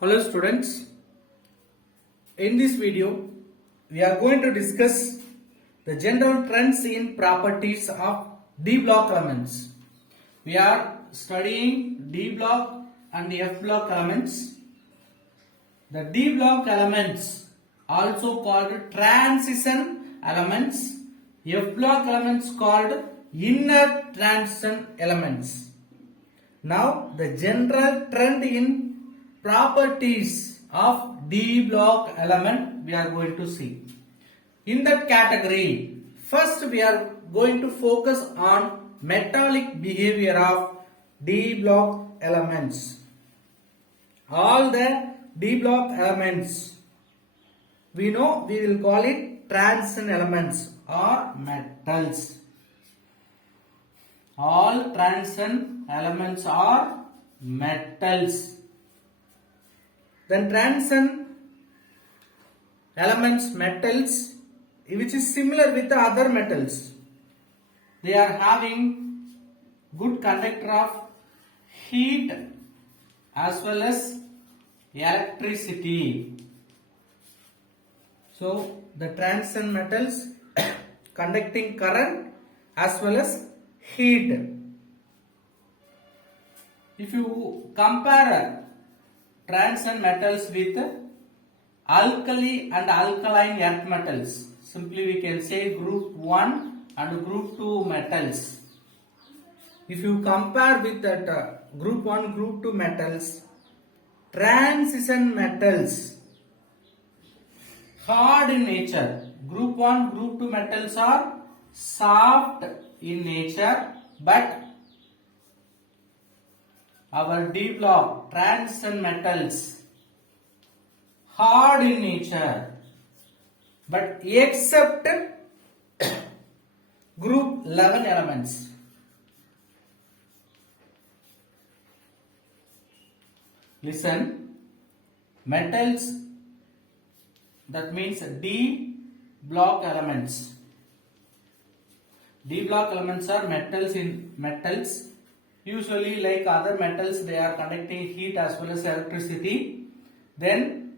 Hello students, in this video we are going to discuss the general trends in properties of D block elements. We are studying D block and F block elements. The D block elements also called transition elements, F block elements called inner transition elements. Now the general trend in properties of D block element we are going to see. In that category, first we are going to focus on metallic behavior of D block elements. All the D block elements, we know we will call it transition elements or metals. All transition elements are metals. Then transition elements metals which is similar with the other metals. They are having good conductor of heat as well as electricity. So the transition metals conducting current as well as heat. If you compare transition metals with alkali and alkaline earth metals, simply we can say group 1 and group 2 metals. If you compare with that group 1, group 2 metals, transition metals hard in nature. Group 1, group 2 metals are soft in nature, but our D block transition metals hard in nature, but except group 11 elements. Listen, metals, that means D block elements. D block elements are metals in metals. Usually, like other metals, they are conducting heat as well as electricity. Then,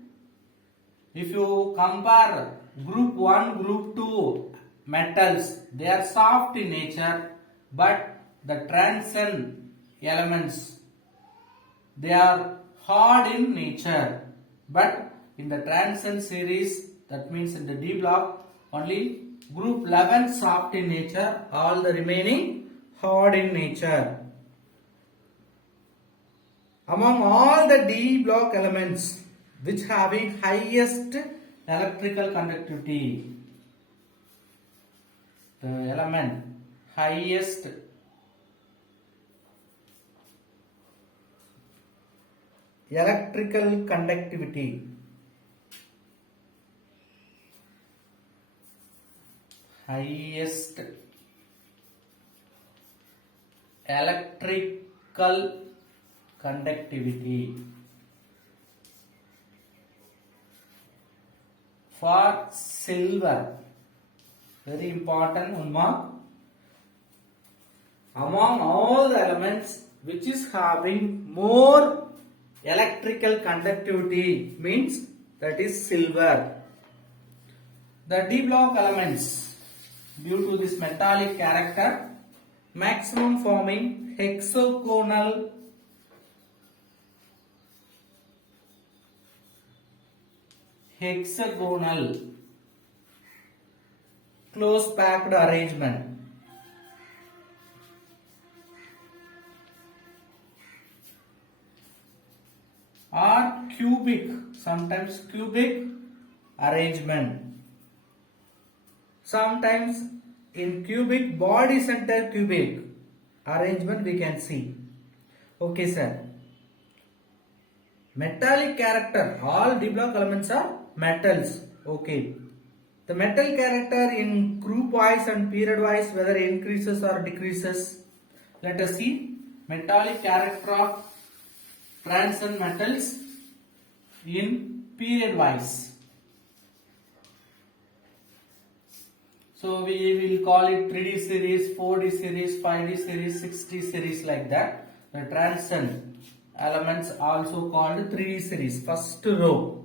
if you compare group 1, group 2 metals, they are soft in nature, but the transition elements, they are hard in nature. But in the transition series, that means in the D block, only group 11 soft in nature, all the remaining hard in nature. Among all the D block elements which having highest electrical conductivity, the element highest electrical conductivity, highest electrical conductivity for silver. Very important one mark. Among all the elements which is having more electrical conductivity means that is silver. The D block elements, due to this metallic character, maximum forming hexagonal close packed arrangement. Or cubic, sometimes cubic arrangement. Sometimes in cubic, body center cubic arrangement we can see. Okay, sir. Metallic character, all D block elements are metals. Okay. The metal character in group wise and period wise, whether increases or decreases. Let us see metallic character of transition metals in period wise. So we will call it 3D series, 4D series, 5D series, 6D series, like that. The transition elements also called 3D series. First row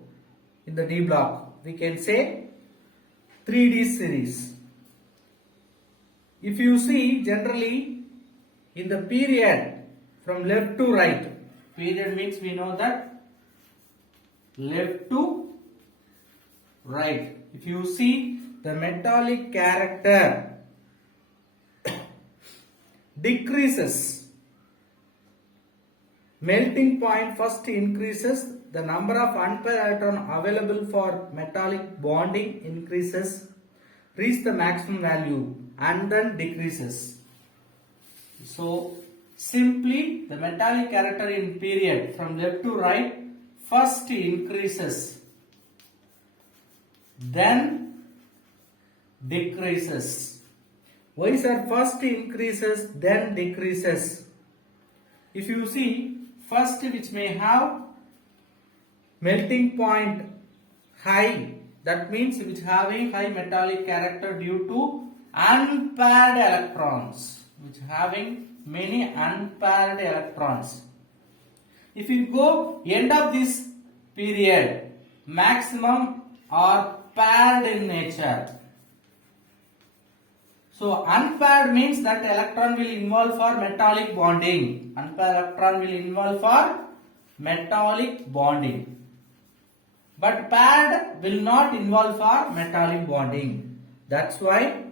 in the D block, we can say 3D series. If you see generally in the period from left to right, period means we know that left to right. If you see the metallic character decreases, melting point first increases, the number of unpaired electron available for metallic bonding increases, reach the maximum value and then decreases. So simply the metallic character in period from left to right first increases, then decreases. Why sir? First increases, then decreases. If you see, first which may have melting point high, that means which having high metallic character due to unpaired electrons, which having many unpaired electrons. If you go end of this period, maximum are paired in nature. So unpaired means that electron will involve for metallic bonding. Unpaired electron will involve for metallic bonding. But paired will not involve for metallic bonding. That's why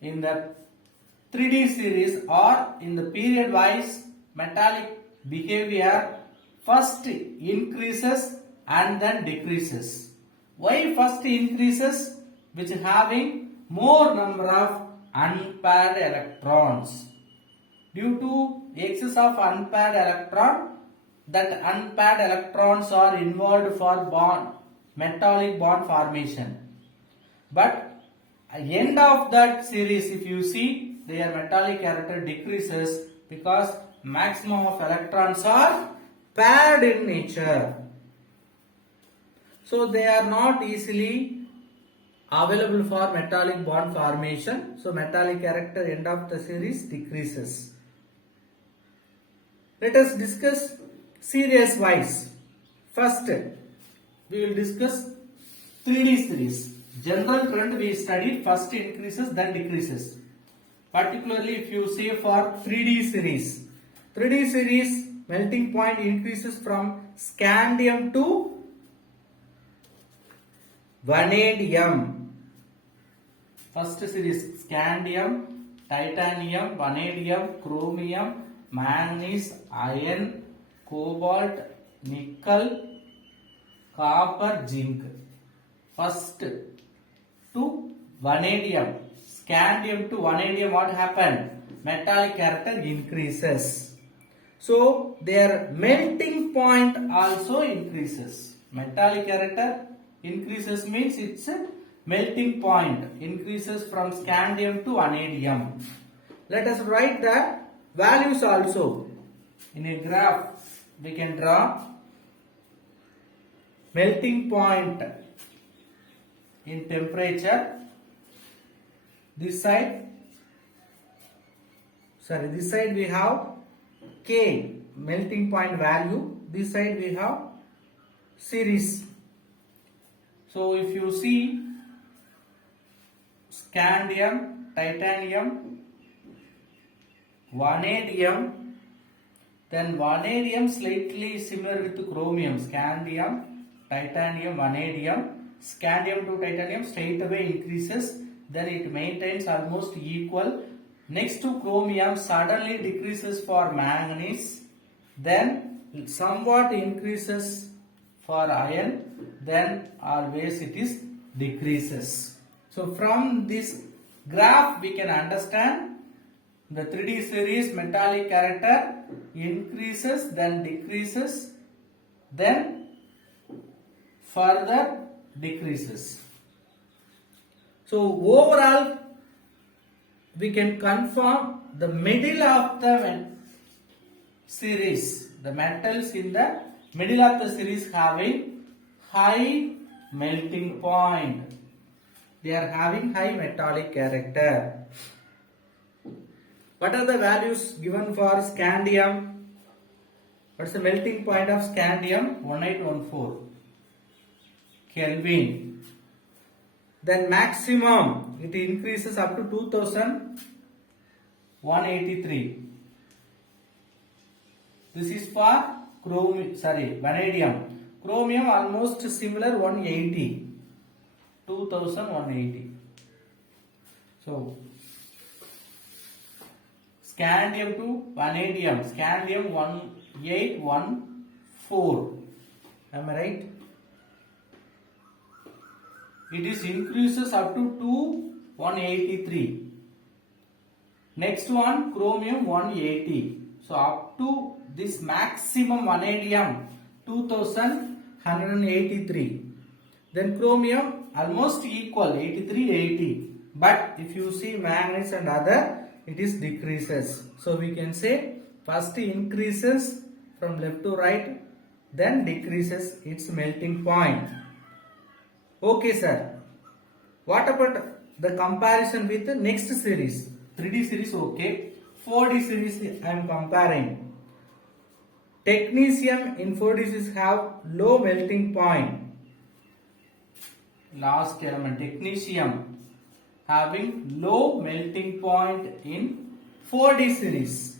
in the 3D series or in the period wise metallic behavior first increases and then decreases. Why first increases? Which having more number of unpaired electrons. Due to excess of unpaired electron, that unpaired electrons are involved for metallic bond formation. But at the end of that series, if you see, their metallic character decreases because maximum of electrons are paired in nature. So they are not easily available for metallic bond formation. So metallic character end of the series decreases. Let us discuss series wise. First, we will discuss 3D series. General trend we studied, first increases then decreases. Particularly if you see for 3D series. 3D series melting point increases from scandium to vanadium. First series scandium, titanium, vanadium, chromium, manganese, iron, cobalt, nickel, copper, zinc. First to vanadium, scandium to vanadium, what happened? Metallic character increases. So their melting point also increases. Metallic character increases means its melting point increases from scandium to vanadium. Let us write the values also. In a graph we can draw melting point in temperature. This side we have K melting point value. This side we have series. So if you see scandium, titanium, vanadium, then vanadium slightly similar with chromium, scandium, titanium, vanadium, scandium to titanium straight away increases, then it maintains almost equal. Next to chromium suddenly decreases for manganese, then somewhat increases for iron, then always it is decreases. So from this graph we can understand the 3D series metallic character increases then decreases then further decreases. So overall we can confirm the middle of the series, the metals in the middle of the series having high melting point. They are having high metallic character. What are the values given for scandium? What's the melting point of scandium? 1814 Kelvin. Then maximum it increases up to 2183. This is for vanadium. Chromium almost similar, 180. 2180. So scandium to vanadium. Scandium 1814. Am I right? It is increases up to 183. Next one, chromium 180. So up to this maximum vanadium 2183. Then chromium almost equal 83, 80. But if you see manganese and other, it is decreases. So we can say first increases from left to right, then decreases its melting point. Okay, sir. What about the comparison with the next series? 3D series, okay. 4D series I am comparing. Technetium in 4D series have low melting point. Last element, technetium having low melting point in 4D series.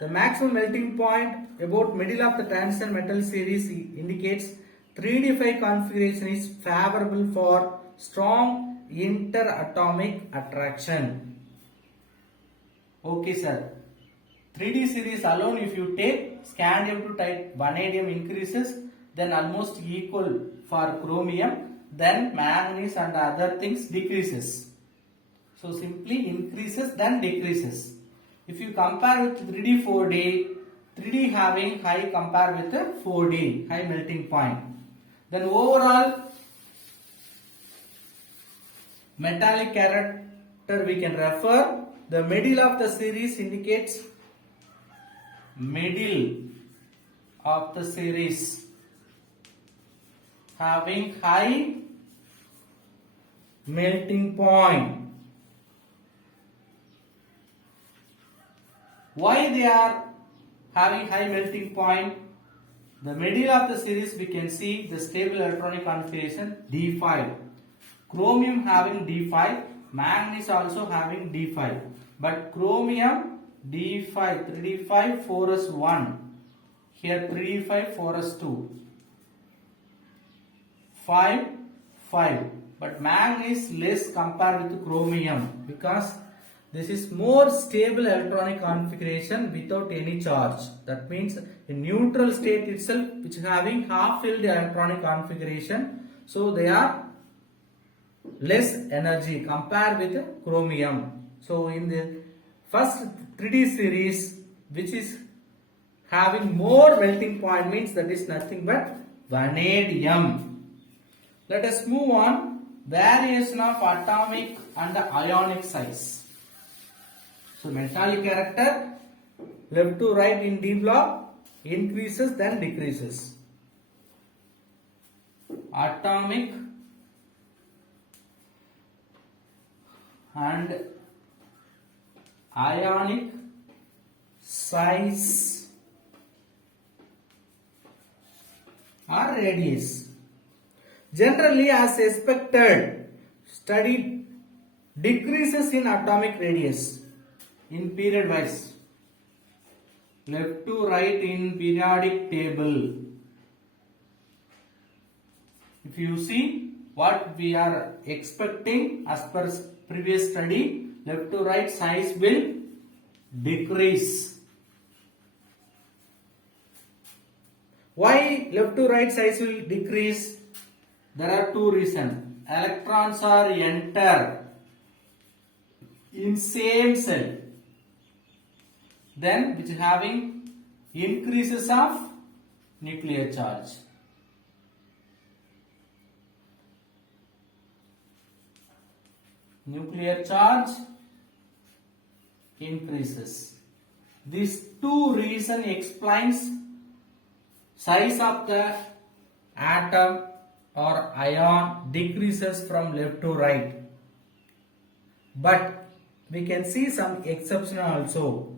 The maximum melting point about middle of the transition metal series indicates 3D5 configuration is favorable for strong interatomic attraction. Okay, sir. 3D series alone, if you take scandium to type vanadium increases, then almost equal for chromium, then manganese and other things decreases. So simply increases then decreases. If you compare with 3D, 4D, 3D having high compare with 4D, high melting point. Then overall metallic character we can refer. The middle of the series indicates middle of the series having high melting point. Why they are having high melting point? The middle of the series we can see the stable electronic configuration D5. Chromium having D5, manganese also having D5. But chromium D5, 3D5, 4s1. Here 3D5, 4s2. 5, 5. But manganese less compared with chromium because this is more stable electronic configuration without any charge. That means in neutral state itself which having half-filled electronic configuration. So they are less energy compared with chromium. So in the first 3D series which is having more melting point means that is nothing but vanadium. Let us move on. Variation of atomic and ionic size. So metallic character left to right in D block increases then decreases. Atomic and ionic size or radius. Generally, as expected, study decreases in atomic radius in period wise. Left to right in periodic table. If you see what we are expecting as per previous study, left to right size will decrease. Why left to right size will decrease? There are two reasons. Electrons are enter in same cell. Then which is having increases of nuclear charge. Nuclear charge increases. These two reasons explains size of the atom or ion decreases from left to right. But we can see some exception also.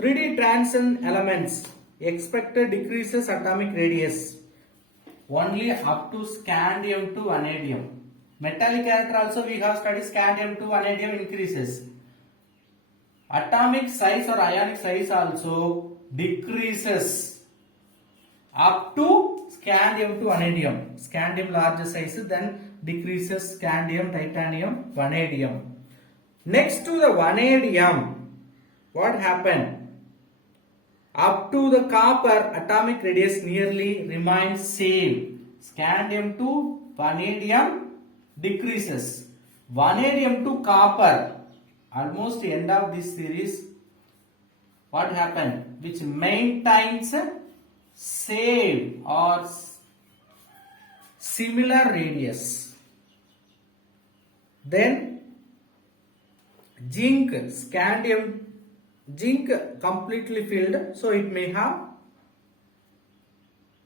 3D transition elements expected decreases atomic radius only up to scandium to vanadium. Metallic character also we have studied scandium to vanadium increases. Atomic size or ionic size also decreases up to scandium to vanadium. Scandium larger size then decreases scandium, titanium, vanadium. Next to the vanadium, what happened? Up to the copper, atomic radius nearly remains same. Scandium to vanadium decreases. Vanadium to copper, almost end of this series, what happened? Which maintains same or similar radius. Then zinc, scandium, zinc completely filled, so it may have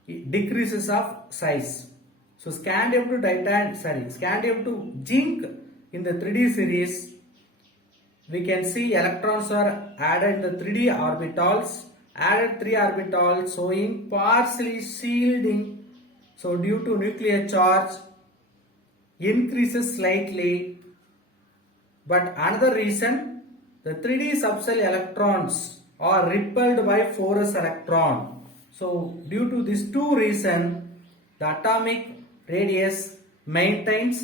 decreases of size. So scandium to scandium to zinc in the 3D series, we can see electrons are added in the 3D orbitals, added 3 orbitals showing partially shielding. So due to nuclear charge increases slightly, but another reason, the 3D subshell electrons are repelled by 4s electron. So due to these two reasons, the atomic radius maintains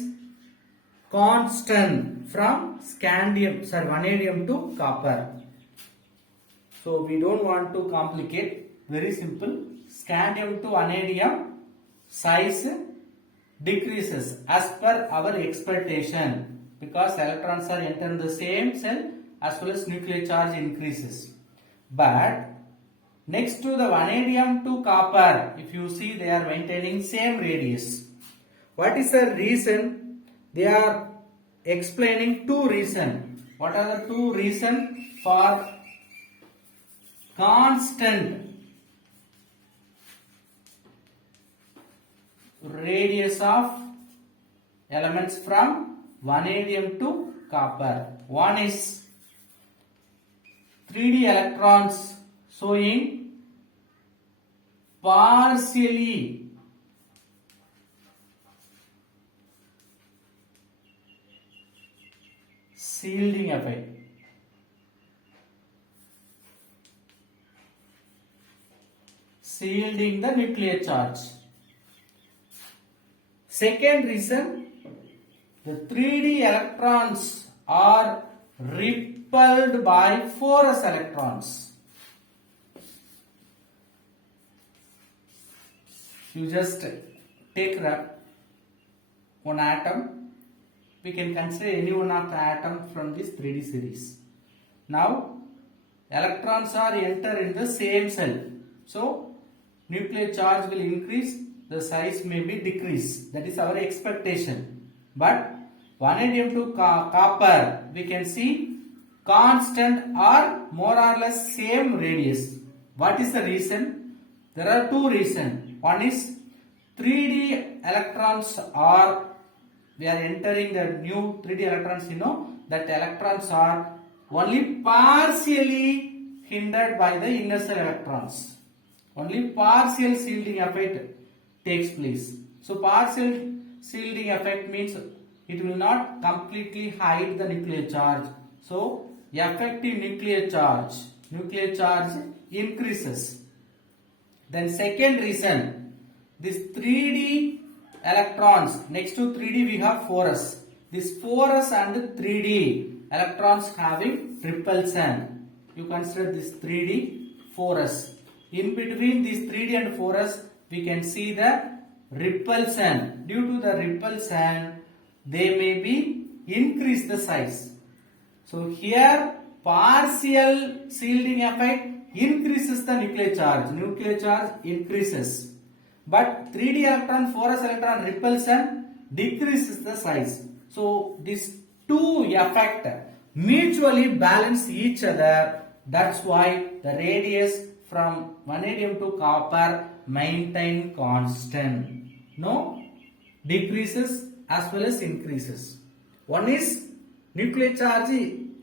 constant from vanadium to copper. So we don't want to complicate, very simple. Scandium to vanadium size decreases as per our expectation because electrons are entering the same cell as well as nuclear charge increases. But next to the vanadium to copper, if you see, they are maintaining same radius. What is the reason? They are explaining two reasons. What are the two reasons for constant radius of elements from vanadium to copper? One is 3D electrons showing partially shielding effect. Shielding the nuclear charge. Second reason, the 3D electrons are repelled by 4s electrons. You just take one atom. We can consider any one of the atom from this 3D series. Now, electrons are enter in the same cell. So, nuclear charge will increase, the size may be decrease. That is our expectation. But vanadium to copper, we can see constant or more or less same radius. What is the reason? There are two reasons. One is 3D electrons are, we are entering the new 3D electrons, that electrons are only partially hindered by the inner cell electrons. Only partial shielding effect takes place. So partial shielding effect means it will not completely hide the nuclear charge. So effective nuclear charge increases. Then second reason, this 3D electrons, next to 3D we have 4s. This 4s and 3D electrons having repulsion. You consider this 3D, 4s. In between these 3D and 4s, we can see the repulsion. Due to the repulsion, they may be increase the size. So here partial shielding effect increases the nuclear charge. Nuclear charge increases. But 3D electron, 4s electron repulsion decreases the size. So these two effect mutually balance each other. That's why the radius from vanadium to copper maintain constant. No decreases as well as increases. One is nuclear charge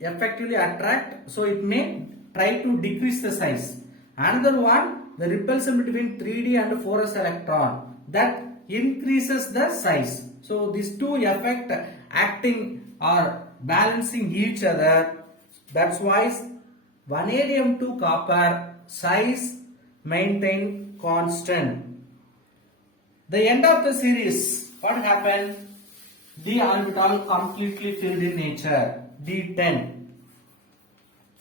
effectively attract, so it may try to decrease the size. Another one, the repulsion between 3d and 4s electron, that increases the size. So these two effect acting or balancing each other. That's why vanadium to copper size maintain constant. The end of the series, what happened? D orbital completely filled in nature, D10.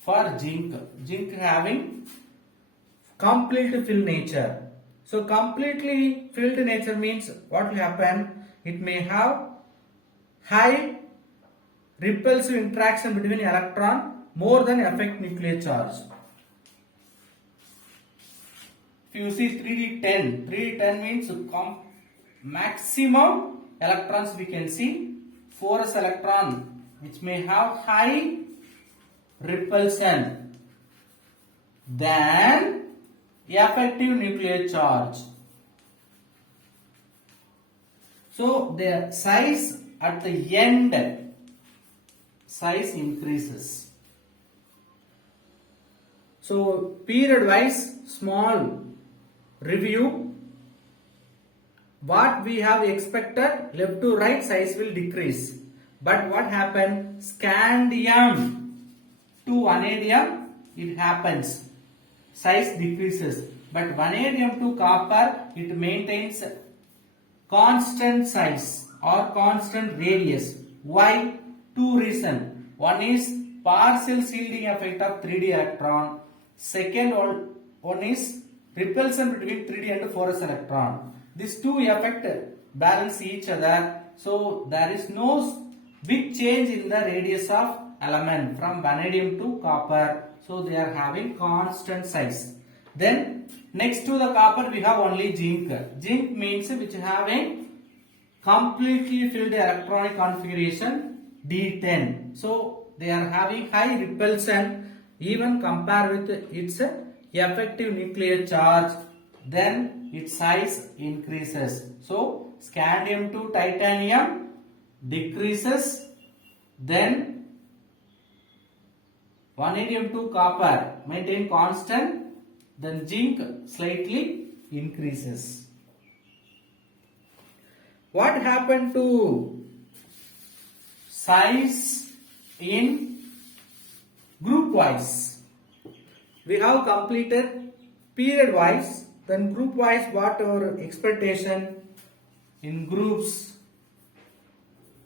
For zinc, zinc having complete filled nature. So completely filled nature means what will happen? It may have high repulsive interaction between electron more than effect nuclear charge. If you see 3d10, 3d10 means maximum electrons we can see. 4s electron which may have high repulsion than effective nuclear charge. So the size at the end, size increases. So period wise small review. What we have expected, left to right size will decrease. But what happened? Scandium to vanadium, it happens. Size decreases. But vanadium to copper, it maintains constant size or constant radius. Why? Two reasons. One is partial shielding effect of 3d electron. Second one is repulsion between 3d and 4s electron. These two effect balance each other. So there is no big change in the radius of element from vanadium to copper. So they are having constant size. Then next to the copper we have only zinc. Zinc means which having completely filled electronic configuration D10. So they are having high repulsion even compared with its effective nuclear charge. Then its size increases. So scandium to titanium decreases. Then vanadium to copper maintain constant. Then zinc slightly increases. What happened to size in group wise? We have completed period wise. Then group wise, what our expectation in groups?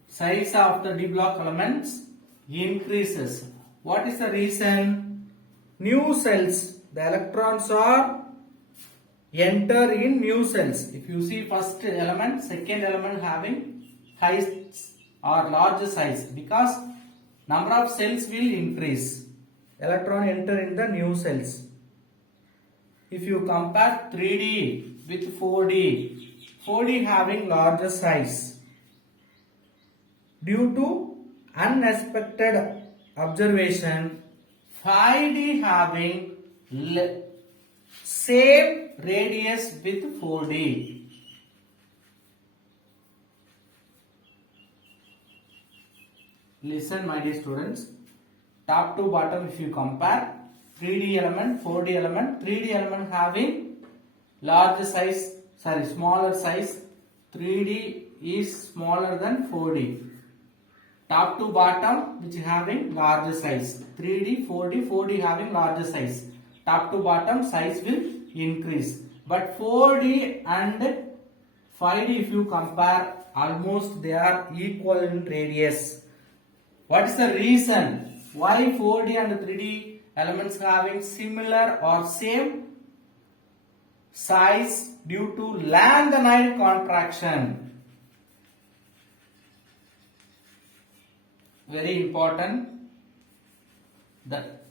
Size of the D block elements increases. What is the reason? New cells, the electrons are enter in new cells. If you see first element, second element having high or larger size, because number of cells will increase. Electron enter in the new cells. If you compare 3D with 4D, 4D having larger size. Due to unexpected observation, 5D having same radius with 4D. Listen my dear students, top to bottom if you compare 3D element, 4D element, 3D element having larger size, smaller size, 3D is smaller than 4D. Top to bottom which having larger size, 3D, 4D, 4D having larger size. Top to bottom size will increase. But 4D and 5D if you compare, almost they are equal in radius. What is the reason? Why 4D and 3D elements having similar or same size? Due to lanthanide contraction. Very important. That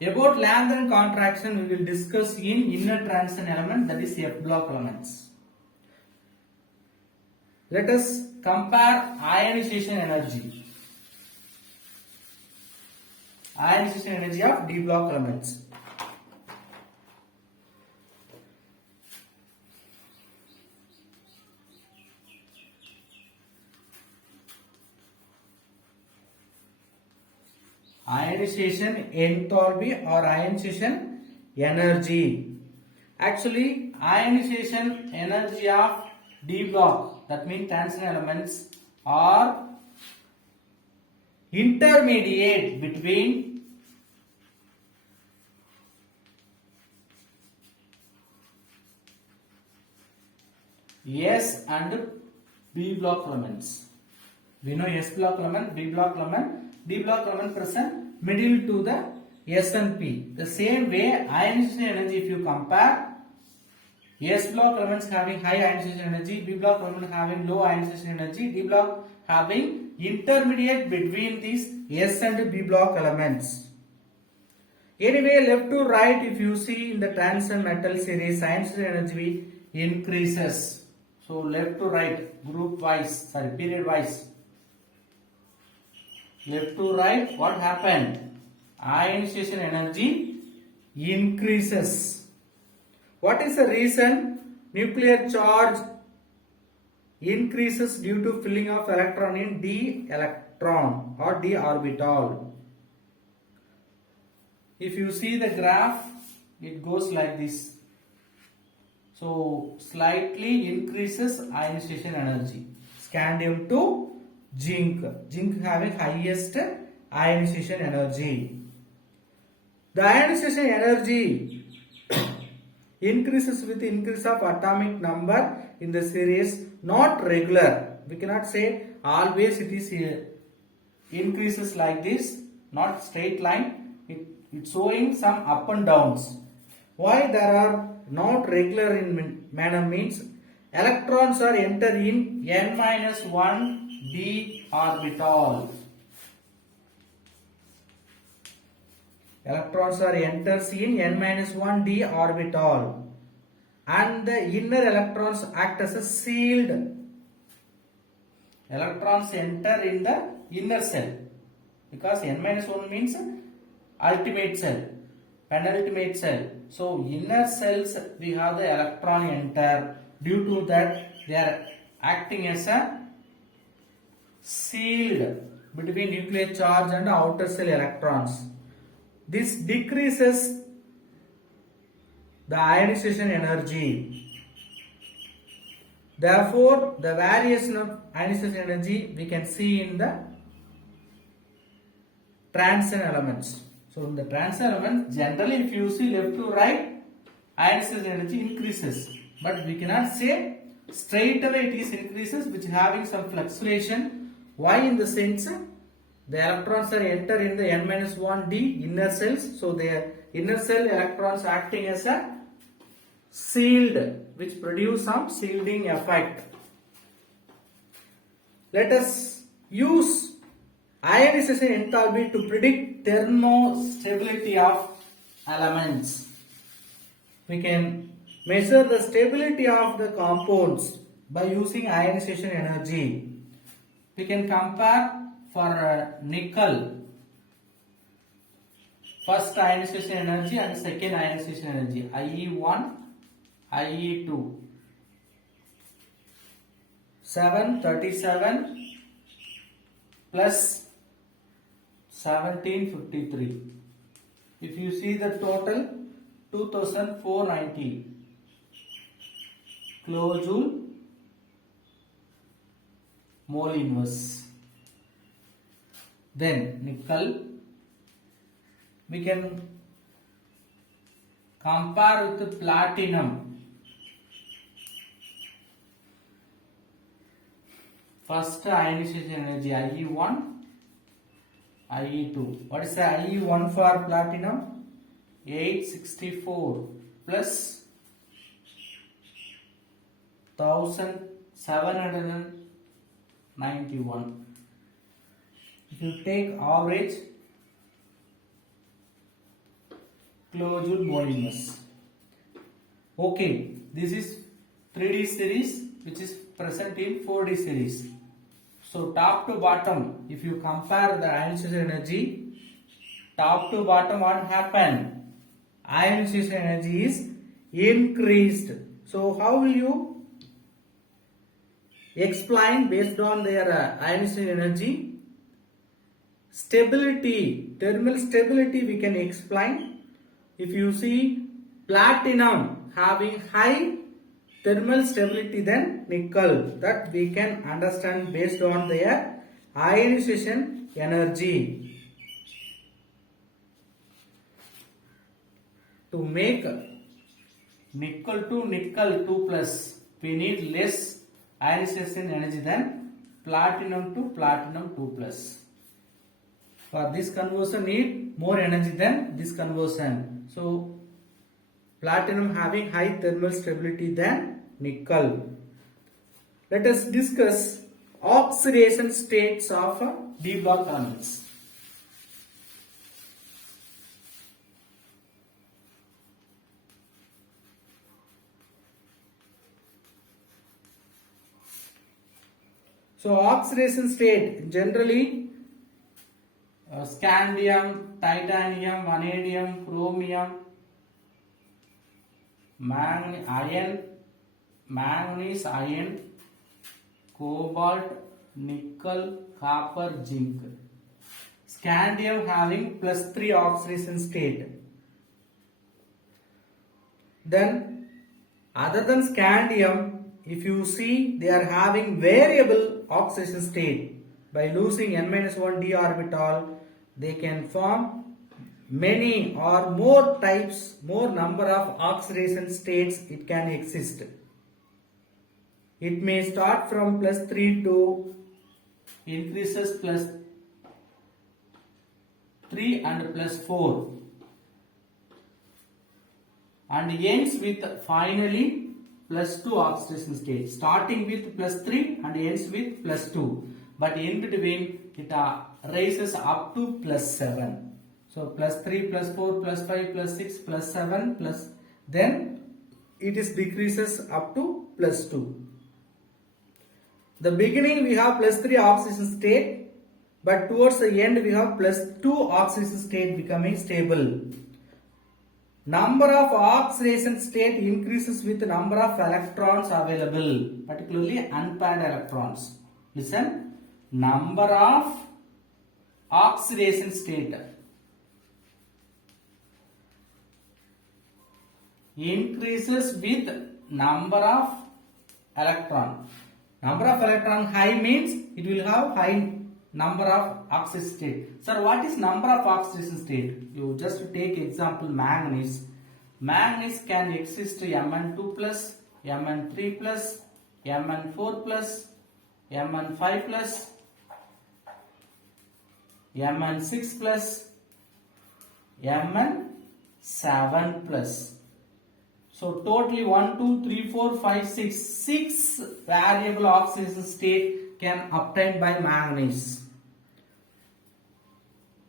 about lanthanide contraction we will discuss in inner transition element, that is F block elements. Let us compare ionization energy. Ionization energy of D block elements. ionization enthalpy or ionization energy. Actually, ionization energy of d block, that means transition elements, are intermediate between S and B block elements. We know S block element, B block element, D block element present middle to the S and P. The same way, ionization energy, if you compare, S block elements having high ionization energy, B block element having low ionization energy, D block having intermediate between these S and B block elements. Anyway, left to right, if you see in the transition metal series, ionization energy increases. So left to right, group wise, period wise. Left to right, what happened? Ionization energy increases. What is the reason? Nuclear charge increases due to filling of electron in d electron or d orbital. If you see the graph, it goes like this. So slightly increases ionization energy. Scandium to zinc. Zinc having highest ionization energy. The ionization energy increases with increase of atomic number in the series, not regular. We cannot say always it is increases like this, not straight line. It's showing some up and downs. Why there are not regular in manner means electrons are enter in n-1 d orbital. Electrons are enters in n-1 d orbital, and the inner electrons act as a sealed. Electrons enter in the inner cell because n-1 means ultimate cell, penultimate cell. So inner cells we have the electron enter. Due to that, they are acting as a sealed between nuclear charge and outer cell electrons. This decreases the ionization energy. Therefore, the variation of ionization energy we can see in the transition elements. So in the transition elements, generally if you see left to right, ionization energy increases. But we cannot say straight away it is increases, which having some fluctuation. Why? In the sense, the electrons are enter in the n-1 d inner cells. So the inner cell electrons acting as a sealed, which produce some shielding effect. Let us use ionization enthalpy to predict thermostability of elements. We can measure the stability of the compounds by using ionization energy. We can compare for nickel, first ionization energy and second ionization energy, IE1, IE2, 737 plus 1753. If you see the total, 2490 kilojoule mole inverse. Then nickel, we can compare with the platinum. First ionization energy IE1, IE2. What is the IE1 for platinum? 864 plus 1791. If you take average kilojoule mole inverse. Okay, this is 3D series which is present in 4D series. So top to bottom, if you compare the ionization energy, top to bottom what happened? Ionization energy is increased. So how will you explain based on their ionization energy? stability, thermal stability we can explain. If you see platinum having high thermal stability than nickel, that we can understand based on their ionization energy. To make nickel to nickel 2 plus, we need less ionization energy than platinum to platinum 2 plus. For this conversion need more energy than this conversion. So platinum having high thermal stability than nickel. Let us discuss oxidation states of D block elements. So oxidation state generally scandium, titanium, vanadium, chromium, manganese, iron, cobalt, nickel, copper, zinc. Scandium having +3 oxidation state. Then other than scandium, if you see, they are having variable oxidation state. By losing n-1 d orbital, they can form many or more types, more number of oxidation states it can exist. It may start from +3 to increases +3 and +4 and ends with finally +2 oxidation state, starting with +3 and ends with +2, but in between it rises up to +7. So +3, +4, +5, +6, +7, then it is decreases up to +2. The beginning we have +3 oxidation state, but towards the end we have +2 oxidation state becoming stable. Number of oxidation state increases with the number of electrons available, particularly unpaired electrons. Listen, number of oxidation state increases with number of electron. Number of electron high means it will have high number of oxidation state. Sir, what is number of oxidation state? You just take example manganese. Manganese can exist Mn2 plus, Mn3 plus, Mn4 plus, Mn5 plus, Mn6 plus, Mn7 plus. So totally 1, 2, 3, 4, 5, 6. 6 variable oxidation state can obtained by manganese.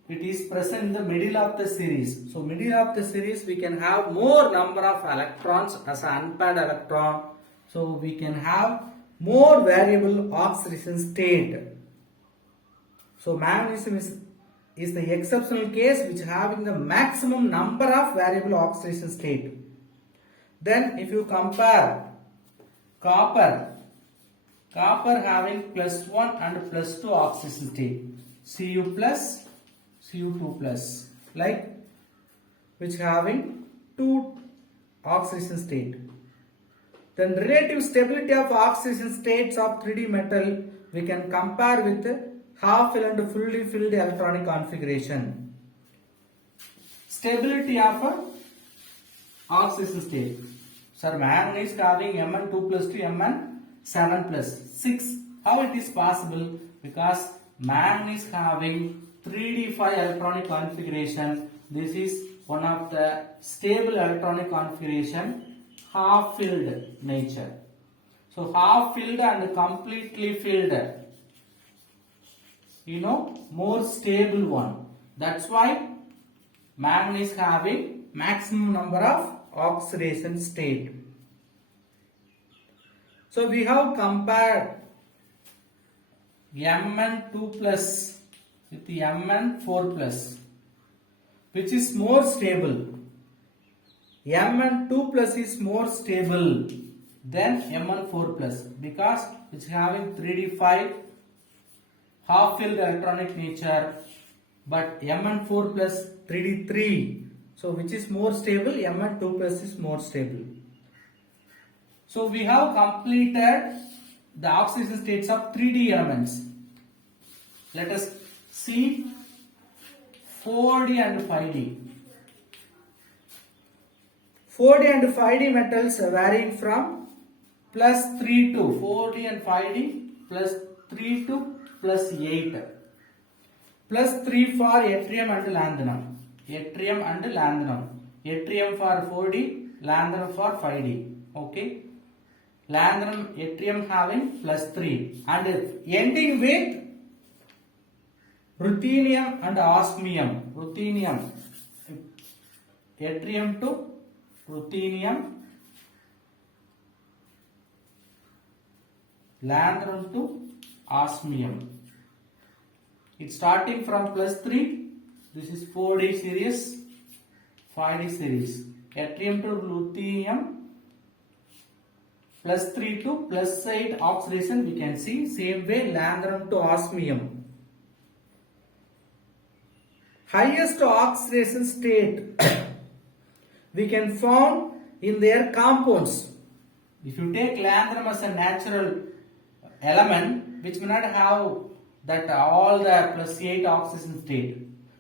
It is present in the middle of the series. So middle of the series we can have more number of electrons as an unpaired electron. So we can have more variable oxidation state. So manganese is the exceptional case which having the maximum number of variable oxidation state. Then if you compare copper having +1 and +2 oxidation state, Cu plus, Cu2 plus, like which having 2 oxidation state. Then relative stability of oxidation states of 3D metal we can compare with half-filled and fully filled electronic configuration. Stability of oxidation state. Sir, manganese having Mn2 plus to Mn7 plus 6. How it is possible? Because manganese having 3D5 electronic configuration. This is one of the stable electronic configuration, half-filled nature. So half-filled and completely filled, more stable one. That's why manganese having maximum number of oxidation state. So we have compared Mn2 plus with the Mn4 plus, which is more stable. Mn2 plus is more stable than Mn4 plus because it's having 3D5 half-filled electronic nature but Mn4 plus 3d3. So which is more stable? Mn2 plus is more stable. So we have completed the oxidation states of 3D elements. Let us see 4D and 5D. 4D and 5D metals varying from plus 3 to 4D and 5D plus 3 to plus 8. Plus 3 for yttrium and lanthanum. Yttrium and lanthanum. Yttrium for 4D, lanthanum for 5D. Okay. Lanthanum, yttrium having plus 3 and ending with ruthenium and osmium. Ruthenium, yttrium to ruthenium, lanthanum to osmium. It's starting from plus 3. This is 4D series, 5D series. Yttrium to ruthenium plus 3 to plus 8 oxidation we can see. Same way lanthanum to osmium. Highest oxidation state we can found in their compounds. If you take lanthanum as a natural element which may not have that all the plus 8 oxidation state,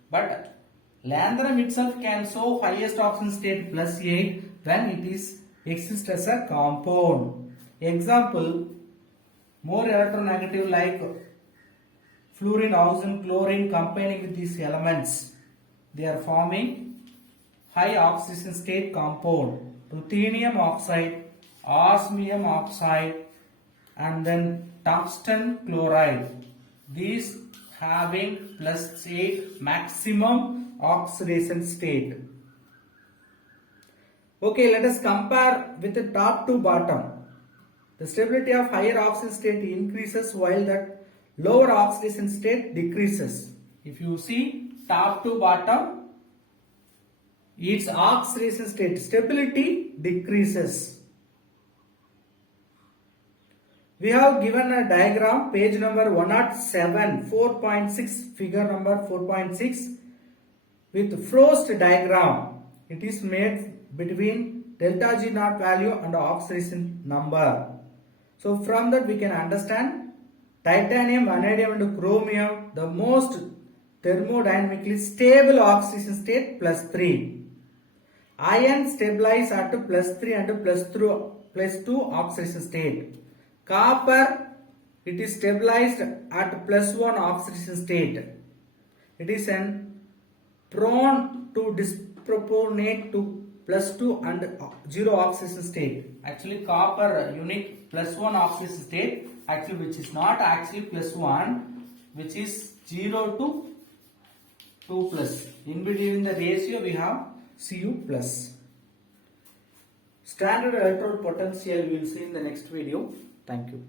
but lanthanum itself can show highest oxidation state plus 8 when it is exists as a compound. Example, more electronegative like fluorine, oxygen, chlorine combining with these elements, they are forming high oxidation state compound. Ruthenium oxide, osmium oxide, and then tungsten chloride. These having plus 8 maximum oxidation state. Okay, let us compare with the top to bottom. The stability of higher oxidation state increases while that lower oxidation state decreases. If you see top to bottom, its oxidation state stability decreases. We have given a diagram, page number 107, 4.6, figure number 4.6 with Frost diagram. It is made between delta G naught value and oxidation number. So from that we can understand titanium, vanadium and chromium, the most thermodynamically stable oxidation state plus 3. Iron stabilize at plus 3 and plus 2 oxidation state. Copper, it is stabilized at plus 1 oxidation state. It is prone to disproportionate to plus 2 and 0 oxidation state. Actually copper unique plus 1 oxidation state, actually which is not actually plus 1, which is 0 to 2 plus. In between the ratio we have Cu plus. Standard electrode potential we will see in the next video. Thank you.